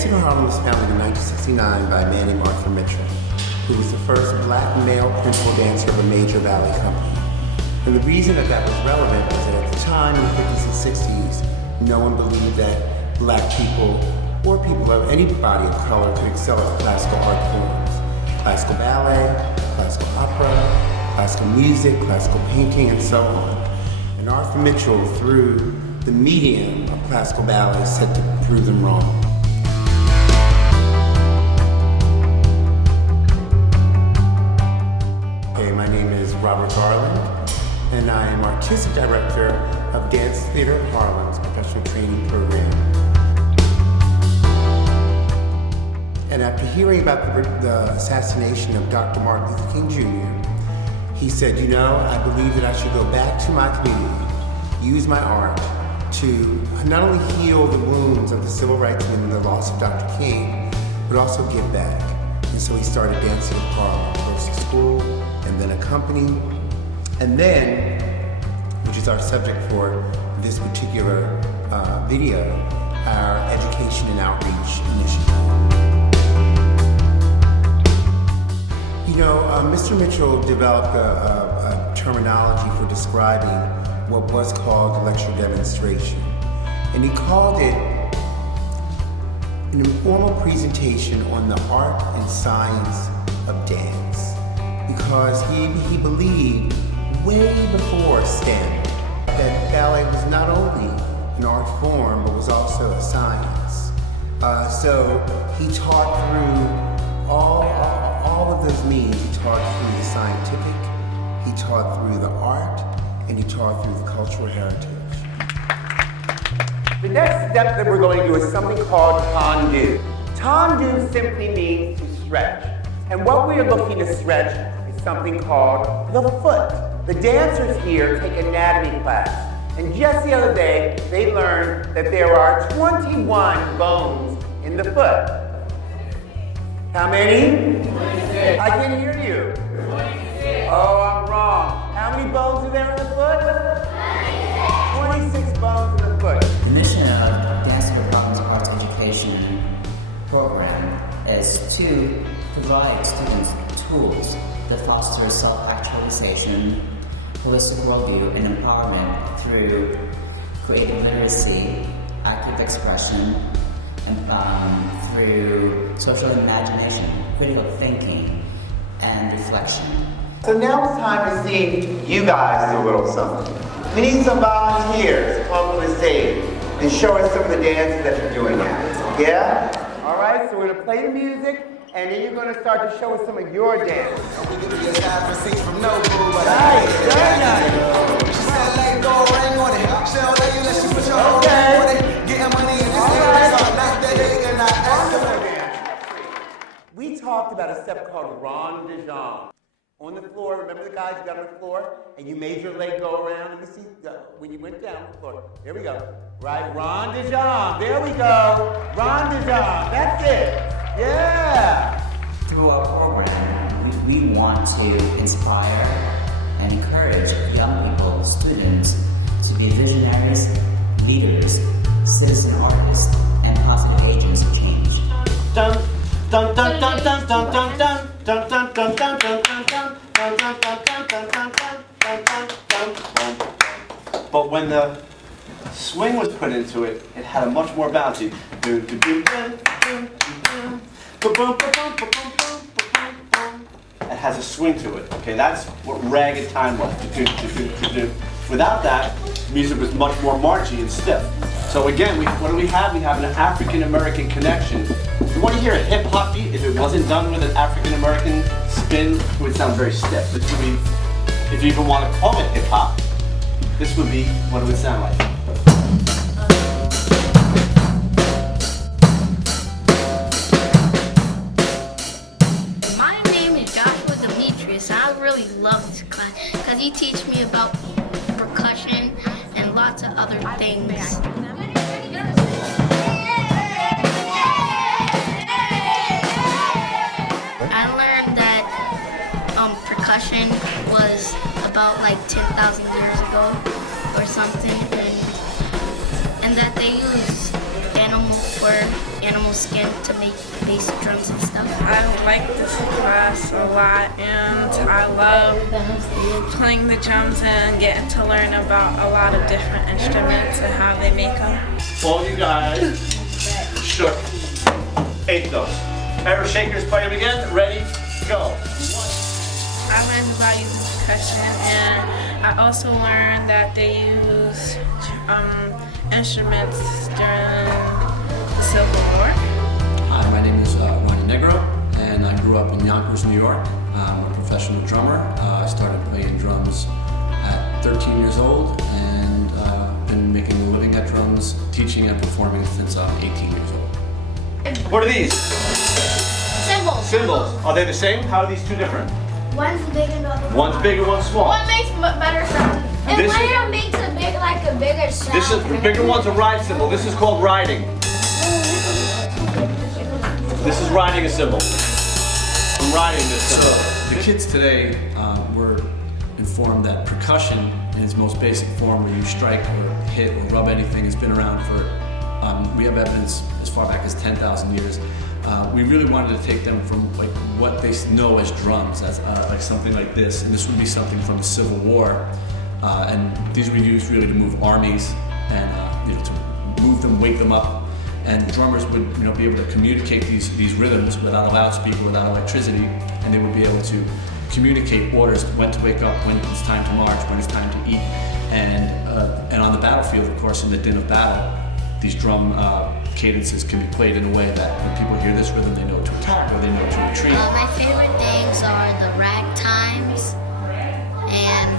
Dancing in Harlem was founded in 1969 by a man named Arthur Mitchell, who was the first black male principal dancer of a major ballet company. And the reason that was relevant was that at the time, in the 50s and 60s, no one believed that black people or people of any body of color could excel at classical art forms. Classical ballet, classical opera, classical music, classical painting, and so on. And Arthur Mitchell, through the medium of classical ballet, said to prove them wrong. Okay, my name is Robert Garland, and I am Artistic Director of Dance Theater Harlem's professional training program. And after hearing about the assassination of Dr. Martin Luther King Jr., he said, you know, I believe that I should go back to my community, use my art to not only heal the wounds of the civil rights movement and the loss of Dr. King, but also give back. And so he started Dancing in Harlem, first a school, and then a company, and then, which is our subject for this particular video, our Education and Outreach Initiative. You know, Mr. Mitchell developed a terminology for describing what was called lecture demonstration. And he called it an informal presentation on the art and science of dance. Because he believed way before STEM that ballet was not only an art form, but was also a science. So he taught through all of those means. He taught through the scientific, he taught through the art, and he taught through the cultural heritage. The next step that we're going to do is something called tendu. Tendu simply means to stretch. And what we are looking to stretch is something called the foot. The dancers here take anatomy class. And just the other day, they learned that there are 21 bones in the foot. How many? 26. I can hear you. 26. Oh, I'm wrong. How many bones are there in the foot? 26 bones in the foot. The mission of Dance Theater Harlem's Arts Education program is to provide students tools that foster self-actualization, holistic worldview, and empowerment through creative literacy, active expression, and through social imagination, critical thinking, and reflection. So now it's time to see you guys do a little something. We need some volunteers to come to the stage and show us some of the dances that you're doing now. Yeah? All right, so we're going to play the music, and then you're going to start to show us some of your dances. Nice, very nice. Okay. We talked about a step called rond de jambe. On the floor, remember the guys who got on the floor and you made your leg go around? Let me see, when you went down the floor. There we go. Right, rond de jambe. There we go. Rond de jambe. That's it. Yeah. Through our program, we want to inspire and encourage young people, students, to be visionaries, leaders, citizen artists, and positive agents of change. Dun dun dun dun dun dun dun dun dun dun dun dun dun. But when the swing was put into it, it had a much more bouncy. It has a swing to it. Okay, that's what ragged time was. Without that, music was much more marchy and stiff. So again, what do we have? We have an African-American connection. If you want to hear a hip-hop beat, if it wasn't done with an African-American spin, it would sound very stiff. This would be, if you even want to call it hip-hop, this would be what it would sound like. My name is Joshua Demetrius, and I really love this class because he teaches me about percussion and lots of other things. I learned that percussion was about like 10,000 years ago or something, and that they use animal fur, animal animal skin to make bass drums and stuff. I like this class a lot, and I love playing the drums and getting to learn about a lot of different instruments and how they make them. All you guys shook 8 notes. Ever shakers, play them again. Ready, go. I learned about using percussion, and I also learned that they use instruments during the Civil War. Hi, my name is Negro, and I grew up in Yonkers, New York. I'm a professional drummer. I started playing drums at 13 years old, and been making a living at drums, teaching and performing since I'm 18 years old. What are these? Symbols. Symbols. Are they the same? How are these two different? One's big and the other one's One's big and one's small. One makes better sound. And This one is- of them makes a big, like a bigger sound. This is the bigger one's a ride cymbal. This is called riding. This is riding a cymbal. I'm riding this cymbal. The kids today were informed that percussion in its most basic form, where you strike or hit or rub anything, has been around for, we have evidence as far back as 10,000 years. We really wanted to take them from like what they know as drums, as like something like this, and this would be something from the Civil War, and these were used really to move armies and to move them, wake them up, and drummers would be able to communicate these rhythms without a loudspeaker, without electricity, and they would be able to communicate orders when to wake up, when it's time to march, when it's time to eat, and on the battlefield, of course, in the din of battle, these drum cadences can be played in a way that when people hear this rhythm, they know to attack or they know to retreat. My favorite things are the ragtimes and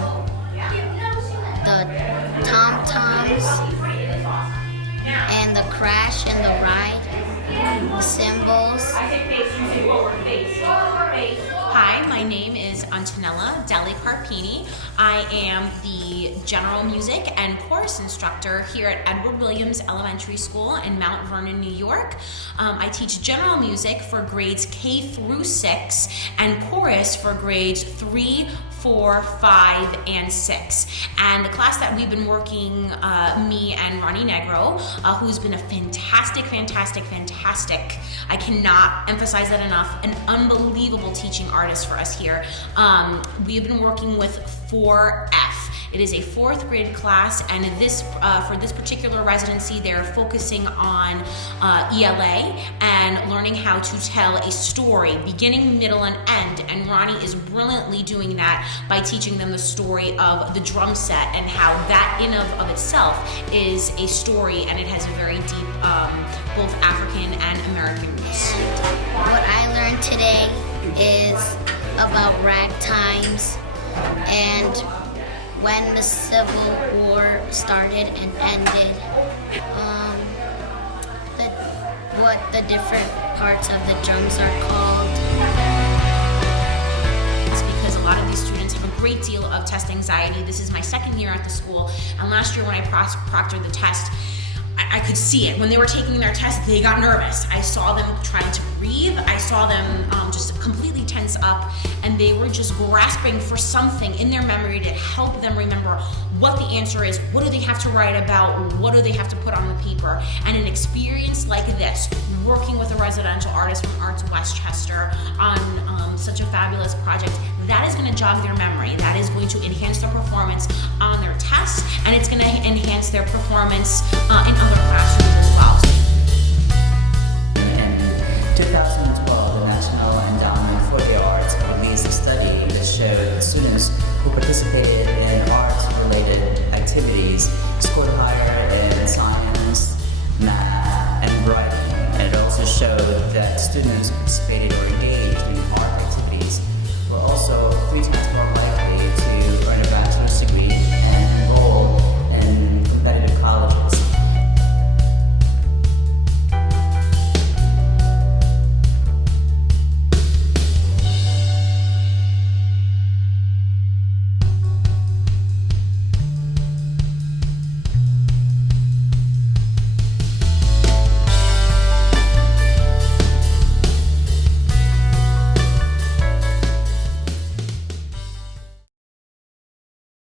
the tom-toms and the crash and the ride, the cymbals. Hi, my name is Antonella Deli Carpini. I am the general music and chorus instructor here at Edward Williams Elementary School in Mount Vernon, New York. I teach general music for grades K through 6 and chorus for grades 3, 4, 5, and 6. And the class that we've been working, me and Ronnie Negro, who's been a fantastic, I cannot emphasize that enough, an unbelievable teaching artist for us here. We've been working with 4F. It is a 4th grade class, and this for this particular residency, they're focusing on ELA and learning how to tell a story, beginning, middle, and end. And Ronnie is brilliantly doing that by teaching them the story of the drum set and how that in of itself is a story, and it has a very deep both African and American roots. What I learned today is about ragtimes and when the Civil War started and ended, what the different parts of the drums are called. It's because a lot of these students have a great deal of test anxiety. This is my 2nd year at the school, and last year when I proctored the test, I could see it. When they were taking their test, they got nervous. I saw them trying to breathe. I saw them just completely tense up, and they were just grasping for something in their memory to help them remember what the answer is, what do they have to write about, what do they have to put on the paper. And an experience like this, working with a residential artist from Arts Westchester on such a fabulous project, that is going to jog their memory. That is going to enhance their performance on their tests, and it's going to enhance their performance in other classrooms as well. In 2012, the National Endowment for the Arts released a study that showed students who participated in arts-related activities scored higher in science, math, and writing. And it also showed that students who participated or engaged in art activities were also 3 times